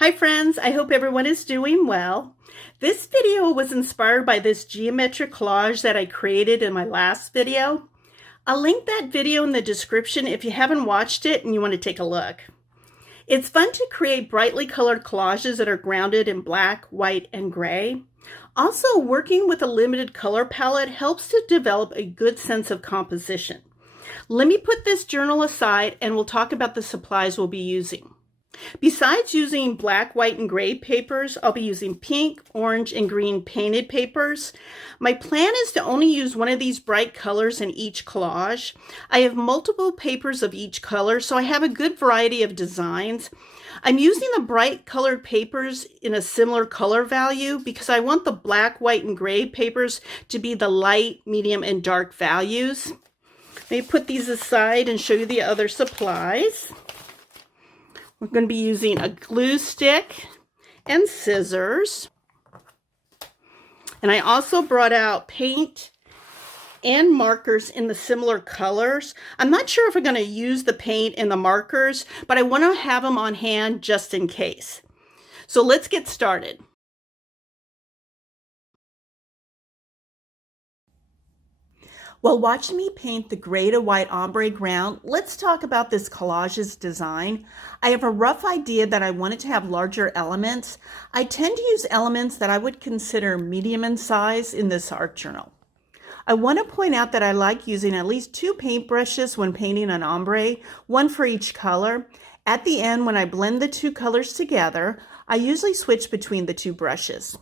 Hi friends, I hope everyone is doing well. This video was inspired by this geometric collage that I created in my last video. I'll link that video in the description if you haven't watched it and you want to take a look. It's fun to create brightly colored collages that are grounded in black, white, and gray. Also, working with a limited color palette helps to develop a good sense of composition. Let me put this journal aside and we'll talk about the supplies we'll be using. Besides using black, white, and gray papers, I'll be using pink, orange, and green painted papers. My plan is to only use one of these bright colors in each collage. I have multiple papers of each color, so I have a good variety of designs. I'm using the bright colored papers in a similar color value because I want the black, white, and gray papers to be the light, medium, and dark values. Let me put these aside and show you the other supplies. We're going to be using a glue stick and scissors. And I also brought out paint and markers in the similar colors. I'm not sure if we're going to use the paint and the markers, but I want to have them on hand just in case. So let's get started. While watching me paint the gray to white ombre ground, let's talk about this collage's design. I have a rough idea that I wanted to have larger elements. I tend to use elements that I would consider medium in size in this art journal. I want to point out that I like using at least 2 paintbrushes when painting an ombre, one for each color. At the end, when I blend the 2 colors together, I usually switch between the 2 brushes.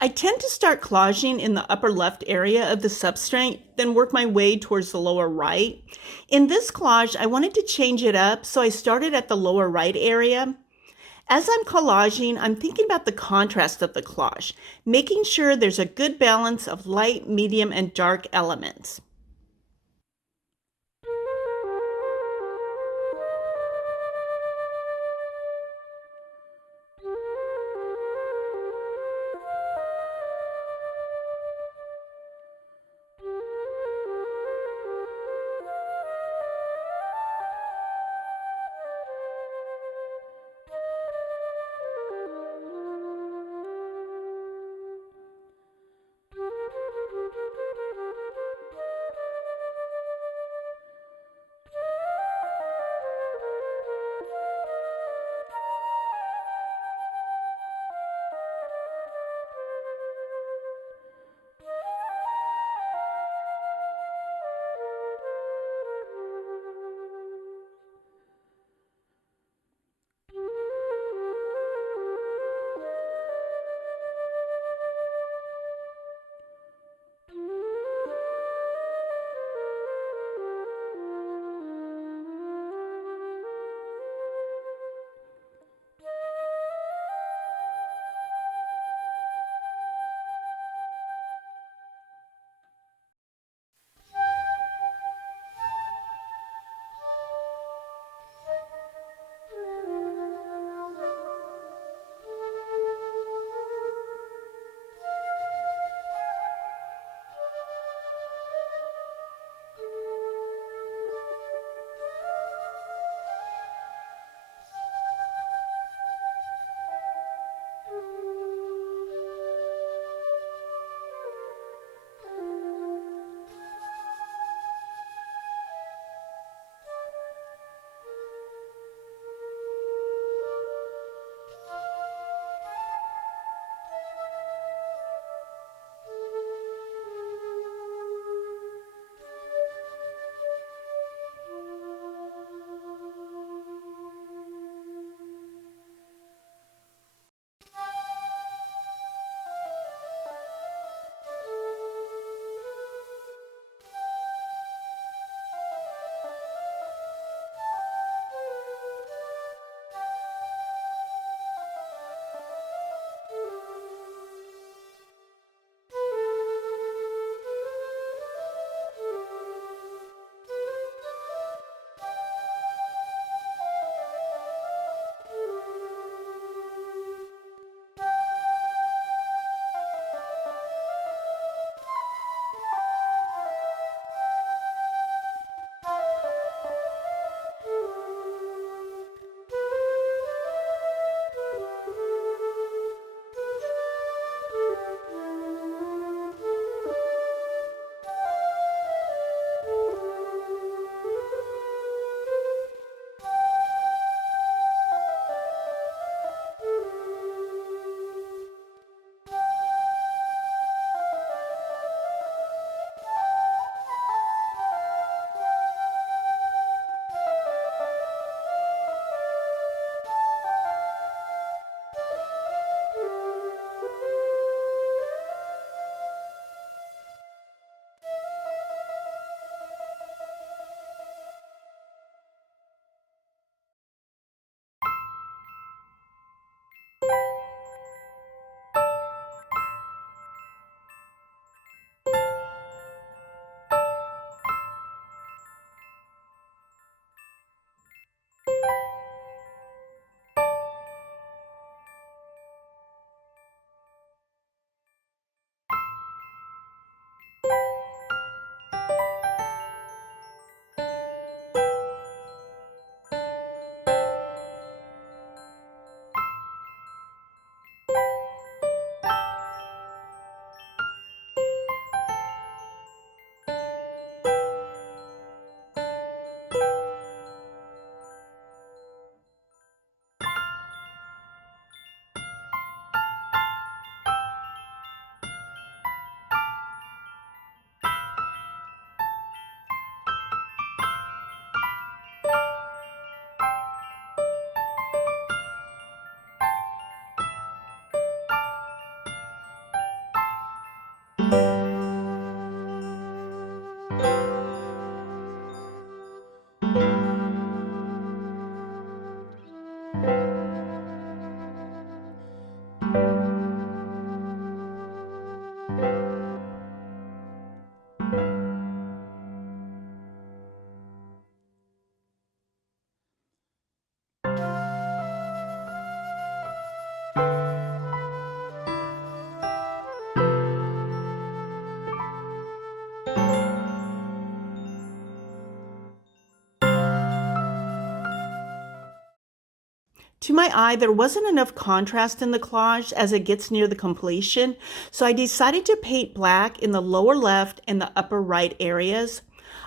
I tend to start collaging in the upper left area of the substrate, then work my way towards the lower right. In this collage, I wanted to change it up, so I started at the lower right area. As I'm collaging, I'm thinking about the contrast of the collage, making sure there's a good balance of light, medium, and dark elements. To my eye, there wasn't enough contrast in the collage as it gets near the completion, so I decided to paint black in the lower left and the upper right areas.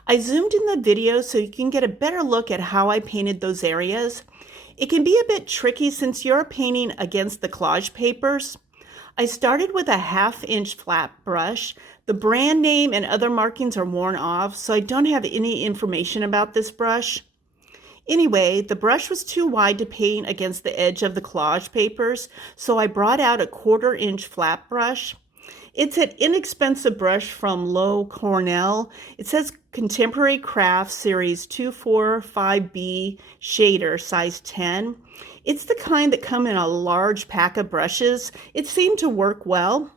I zoomed in the video so you can get a better look at how I painted those areas. It can be a bit tricky since you're painting against the collage papers. I started with a 1/2-inch flat brush. The brand name and other markings are worn off, so I don't have any information about this brush. Anyway, the brush was too wide to paint against the edge of the collage papers, so I brought out a 1/4-inch flat brush. It's an inexpensive brush from Low Cornell. It says Contemporary Craft Series 245B Shader, size 10. It's the kind that come in a large pack of brushes. It seemed to work well.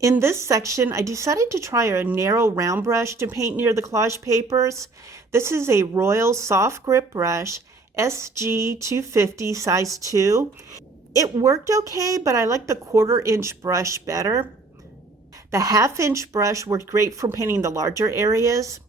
In this section, I decided to try a narrow round brush to paint near the collage papers. This is a Royal Soft Grip brush, SG250 size 2. It worked okay, but I like the 1/4-inch brush better. The 1/2-inch brush worked great for painting the larger areas.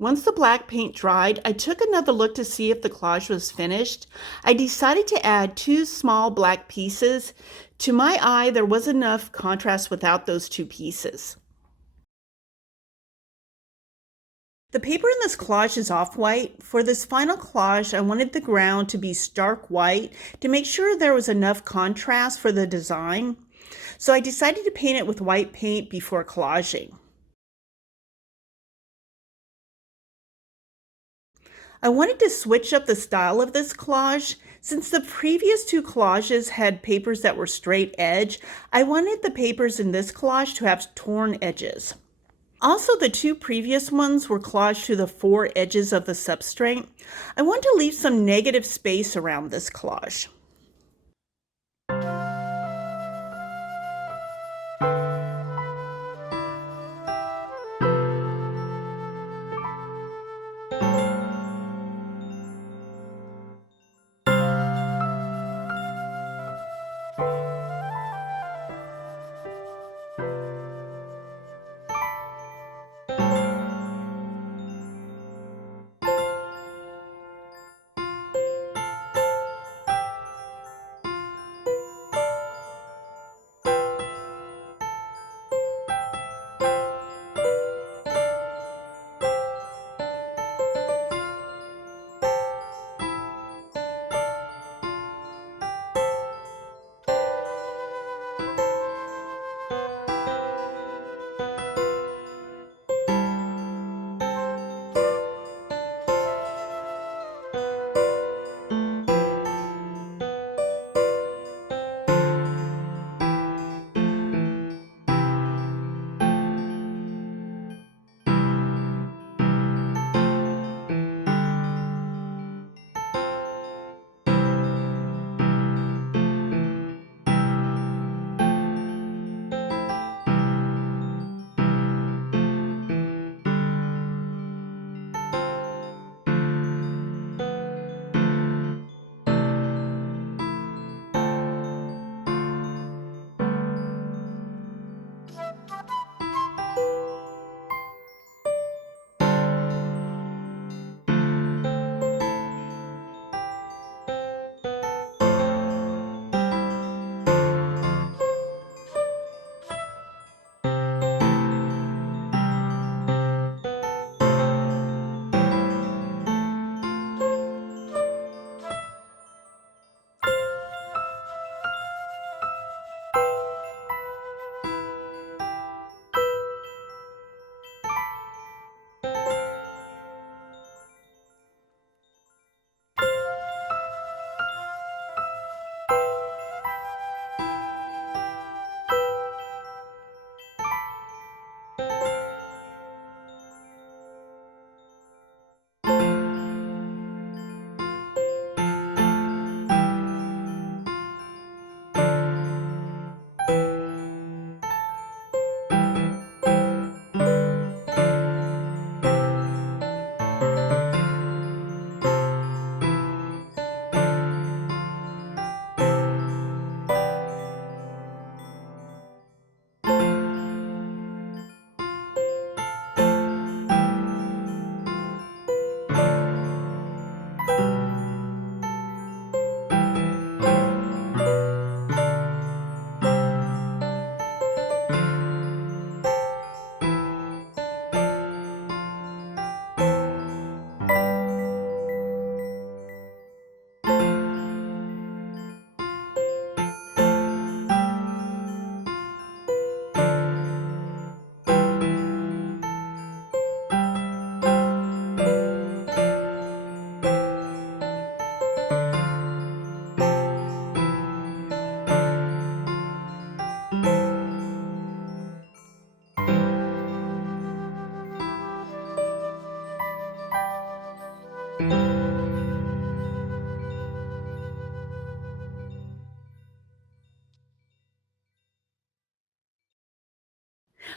Once the black paint dried, I took another look to see if the collage was finished. I decided to add 2 small black pieces. To my eye, there was enough contrast without those 2 pieces. The paper in this collage is off-white. For this final collage, I wanted the ground to be stark white to make sure there was enough contrast for the design. So I decided to paint it with white paint before collaging. I wanted to switch up the style of this collage. Since the previous 2 collages had papers that were straight edge, I wanted the papers in this collage to have torn edges. Also, the 2 previous ones were collaged to the 4 edges of the substrate. I want to leave some negative space around this collage.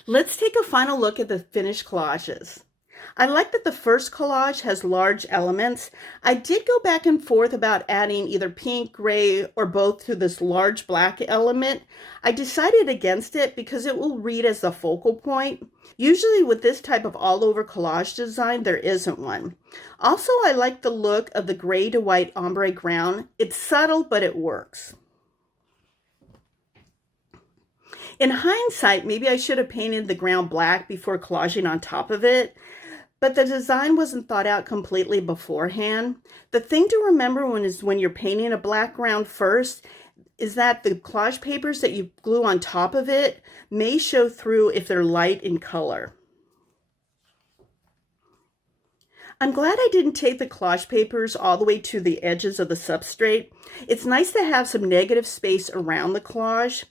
Let's take a final look at the finished collages. I like that the first collage has large elements. I did go back and forth about adding either pink, gray, or both to this large black element. I decided against it because it will read as the focal point. Usually with this type of all-over collage design, there isn't one. Also, I like the look of the gray to white ombre ground. It's subtle, but it works. In hindsight, maybe I should have painted the ground black before collaging on top of it, but the design wasn't thought out completely beforehand. The thing to remember when you're painting a black ground first is that the collage papers that you glue on top of it may show through if they're light in color. I'm glad I didn't take the collage papers all the way to the edges of the substrate. It's nice to have some negative space around the collage.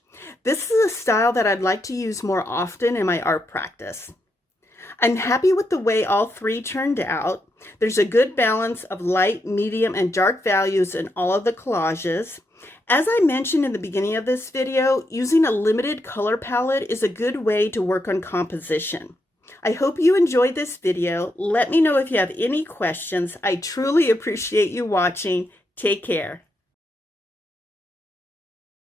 This is a style that I'd like to use more often in my art practice. I'm happy with the way all three turned out. There's a good balance of light, medium, and dark values in all of the collages. As I mentioned in the beginning of this video, using a limited color palette is a good way to work on composition. I hope you enjoyed this video. Let me know if you have any questions. I truly appreciate you watching. Take care.